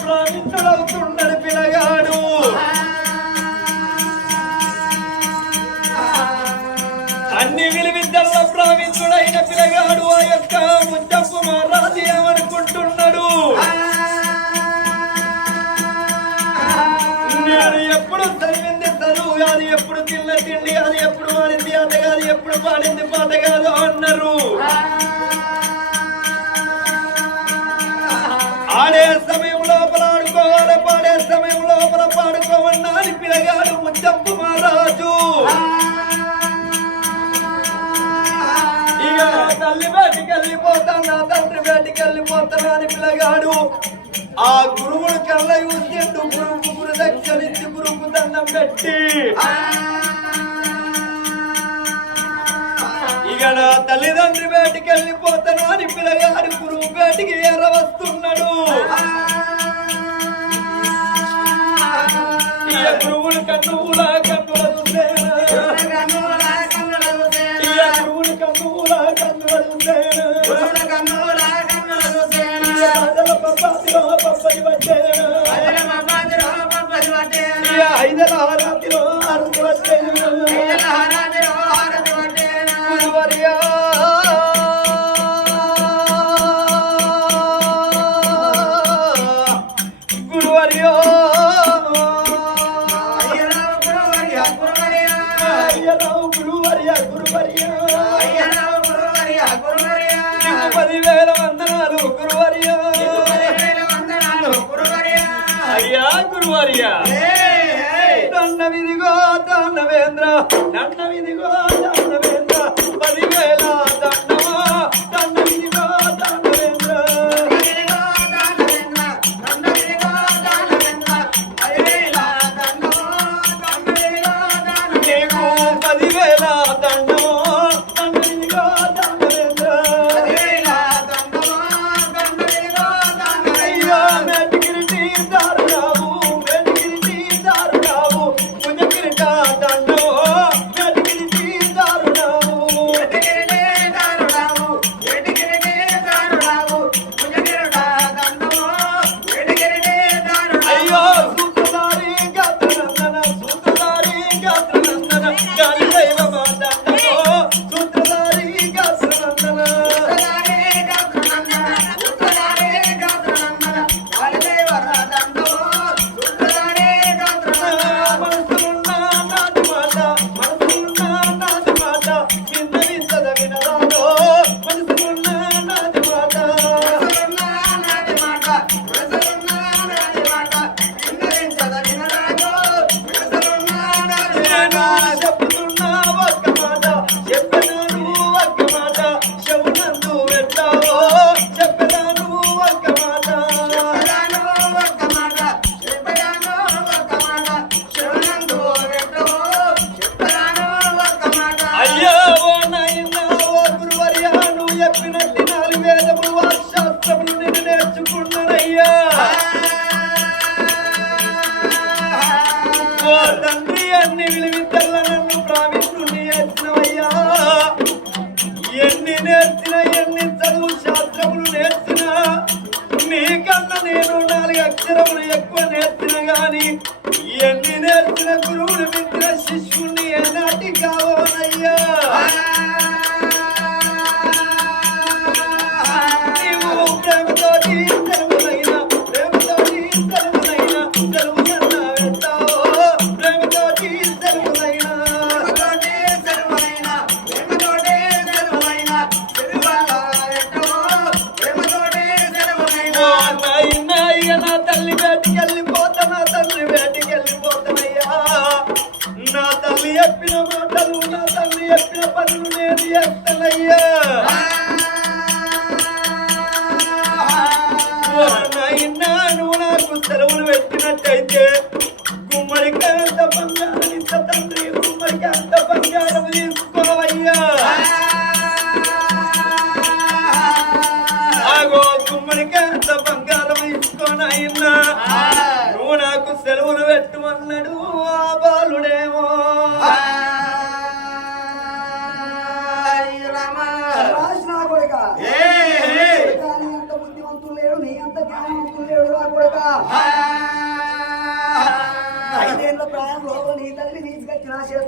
ప్రాణించుడవుతున్నాడు పిల్లగాడు. అన్ని విలువిద్యల్లో ప్రావీణ్యుడైన పిల్లగాడు ఆ యొక్క ముచ్చప్పు మహారాజు ఏమనుకుంటున్నాడు? నేను ఎప్పుడు చదివింది చదువు కాదు, ఎప్పుడు తిన్న తిండి కాదు, ఎప్పుడు పాడింది ఆట కాదు, ఎప్పుడు పాడింది పాట కాదు అన్నారు. ఆడే సమయం లోపల ఆడుకోవాలి, పాడే సమయం లోపల పాడుకోమన్నాని పిల్లగాడు ముచ్చప్పు మహారాజు. ఇక తల్లి బయటికి వెళ్ళిపోతాను, నా తండ్రి బయటికి వెళ్ళిపోతాను అని పిల్లగాడు ఆ గురువుడు కళ్ళ చూసిండు. గురువుకు గురుదక్షిణించి గురువుకు దండం పెట్టి ఇక నా తల్లిదండ్రి బయటికి వెళ్ళిపోతాను అని పిల్లగాడు గురువు బయటికి ఎర్ర వస్తున్నాడు. ఇక గురువుడు కన్నులా కన్నుల చూసేనా, ఇక గురువుడు కన్నులా కన్నుల చూసేనా, పప్పది వచ్చేనా, ఐదల రాత్రిలో అరుగు వచ్చేనా, గురువర్యో గురువర్య 10,000 వందనాలు గురువర్య. అయ్యా గురువర్య దండవిదిగో దండవేంద్ర, దండవిదిగో దండవేంద్ర, 10,000 దండమా, దండవిదిగో దండవేంద్ర. నీకు 10,000 దండమో, దండవిదిగో దండవేంద్ర. అయ్యా మెటికిరిటి దారుడావు, మెటికిరిటి దారుడావు, పుణ్యకిరిట దండమో, మెటికిరిటి దారుడావు. అయ్యో సూత్రధారి గాత్రనందన, సూత్రధారి గాత్రనందన, గాలి దైవమా దండమో, సూత్రధారి గాత్రనందన. మనసులున్న నాటి మాట, మనసులున్న నాటి మాట, విన్నవించద వినరాదో, మనసులున్న నాటి మాట. నేను చెప్పుతున్నా ఒక్క మాట, చెప్పినాను ఒక్క మాట, చెవునందు పెట్టావో, చెప్పినాను ఒక్క మాట. అయ్యో ఓ నాయనా ఓ గురువర్య, నువ్వు చెప్పినట్టు 4 వేదములు వాక్శాస్త్రములు నేను నేర్చుకున్నానయ్యా. ఓ తండ్రి అన్ని విలువిద్యల్ల నన్ను ప్రావీణ్యుని చేసినవయ్యా. ఎన్ని నేర్చినా, ఎన్ని చదువు శాస్త్రములు నేర్చినా, నీకన్నా నేను 4 అక్షరములు ఎక్కువ నేర్చిన గాని ఎన్ని నేర్చిన గురువుని మిత్ర శిష్యుని ఏనాటి కావోనయ్యా. నీవు ప్రేమతోటి తెరువునైనా, ప్రేమతోటి తెరువునైనా, తెరువునన్నా వెళ్తావో, ప్రేమతోటి తెరువునైనా. ఓ నాయనా ఇక నా తల్లి బయటికి వెళ్ళిపోతా, నా తండ్రి బయటికి వెళ్ళిపోతానయ్యా. నా తల్లి చెప్పిన మాటలు, నా తల్లి చెప్పిన పనులు నేను చేస్తానయ్యా. ఓ నాయనా నువ్వు నాకు సెలవులు పెట్టినట్టయితే గుమ్మడికి అంత బంగారం ఇంత తండ్రి, గుమ్మడికి అంత బంగారం తీసుకోవయ్యా. ఆగో గుమ్మడికి అంత బంగారం తీసుకోనైనా నువ్వు నాకు సెలవులు పెట్టమన్నాడు ఆ బాలుడేమో.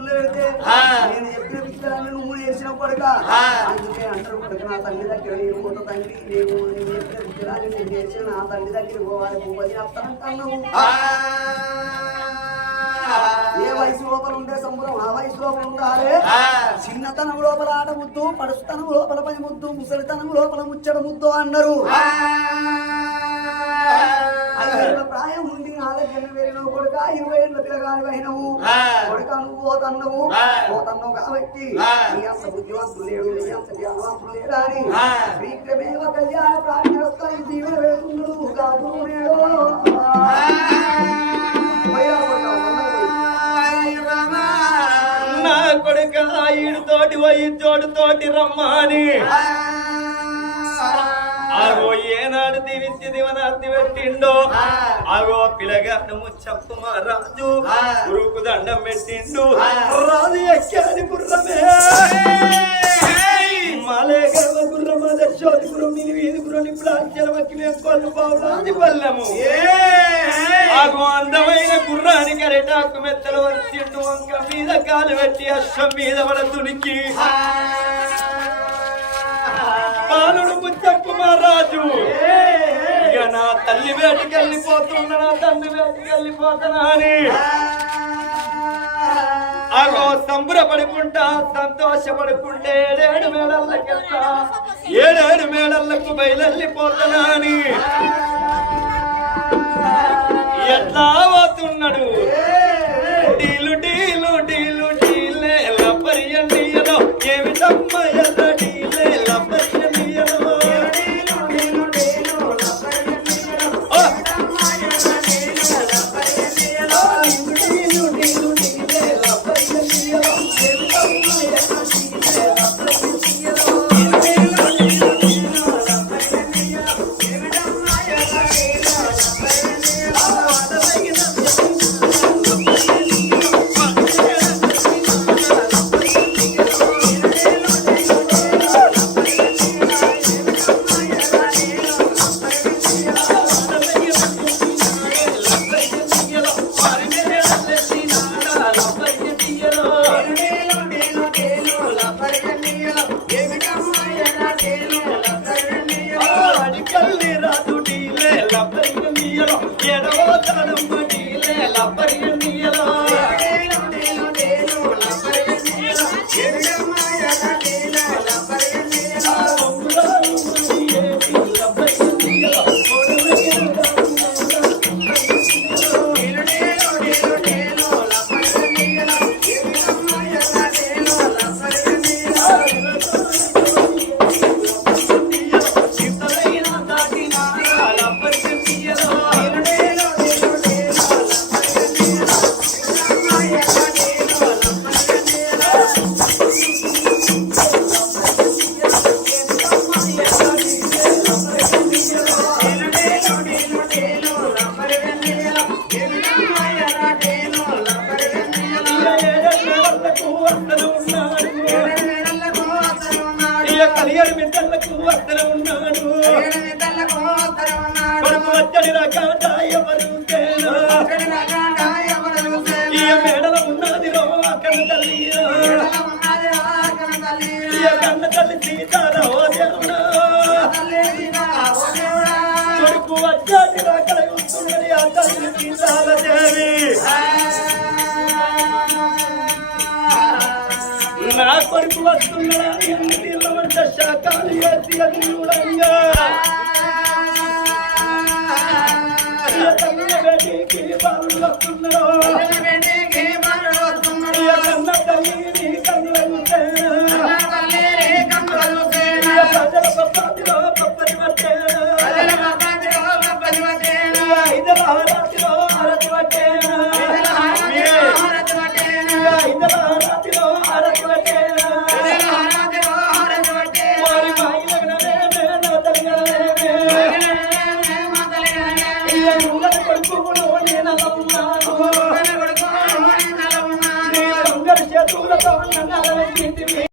పుల్ల పెడితే నేను చెప్పిన విషయాన్ని నువ్వు చేసిన కొడుక అందుకే అంటారు కొడుక నా తండ్రి దగ్గర నేను కొత్త తండ్రి నేను చెప్పిన విషయాన్ని నేను చేసిన నా తండ్రి దగ్గర పోవాలి భూపతి అత్తనంటున్నావు ఏ వయసు లోపల ఉండే సంబరం ఆ వయసు లోపల ఉండాలి చిన్నతనం లోపల ఆట ముద్దు పడుస్తనం లోపల పని ముద్దు ముసలితనం లోపల ముచ్చట ముద్దు అన్నారు ప్రాయం ఉండి ఆలోచన వేరినవు కొడుక 20 ఏళ్ళ పిల్లగాని అయినవు కొడుక నువ్వు పోతన్నావు కాబట్టి నీ అంత బుద్ధివంతులు లేడు నీ అంత జ్ఞానవంతులు లేడా అని శీఘ్రమేవ కళ్యాణ ప్రాణి దీవెన వేస్తున్నాడు కాదు నేడు నా కొడుక ఈడుతోటి వైద్యోడితోటి రమ్మని ఆగో ఏనాడు దీవించి దివనార్తి పెట్టిండో ఆగో పిల్లగాడు ముచ్చప్పు మా రాజు గురువుకు దండం పెట్టిండు రాజు ఎక్కాని గుర్రమే మాలే గర్వ గుర్రమ దశోది గురం మిని వీధి గురం ఇప్పుడు అచ్చరవకి కొల్లు బావులాది పల్లెము ఆగో అందమైన గుర్రాని కరెటాకు మెత్తలు వచ్చిండు వంక మీద కాలు పెట్టి అశ్వం మీద పడ తునికి పాలుడు ముచ్చప్పు మా రాజు ఇక నా తల్లి వేటికి వెళ్ళిపోతున్నా నా తండ్రి వేటికి వెళ్ళిపోతున్నా అని అగో సంబరపడుకుంటా సంతోషపడుకుంటే 7 మేడల్లకెళ్తా 7 మేడల్లకు బయలెళ్ళిపోతున్నా అని ఎట్లా పోతున్నాడు డీలు డీలు డీలు డీలే లబ్బరియో ఏమిటమ్మ ఎర్ర డీలే లబ్బరియో కలిగడి బిడ్డలకు వద్దన ఉన్నాడు కొడుకు వచ్చడి రకాట ఎవరు ఈ మేడల ఉన్నది రో కన్న తల్లి కన్న తల్లి సీతారావు కొడుకు వచ్చడి రకాల చూస్తున్నది ఆ తల్లి సీతారాదేవి నా కొడుకు వస్తున్నా శాఖలు వేసి అది చూడంగా వేటికి బాలు వస్తున్నాడు కన్న తల్లి నీ కన్నులు ప్రజల పప్పతిలో పప్పని పట్టేనా హైదరాబాద్లో అరటి పట్టేనా హైదరాబాద్లో అరటి పట్టేనా చేతులతో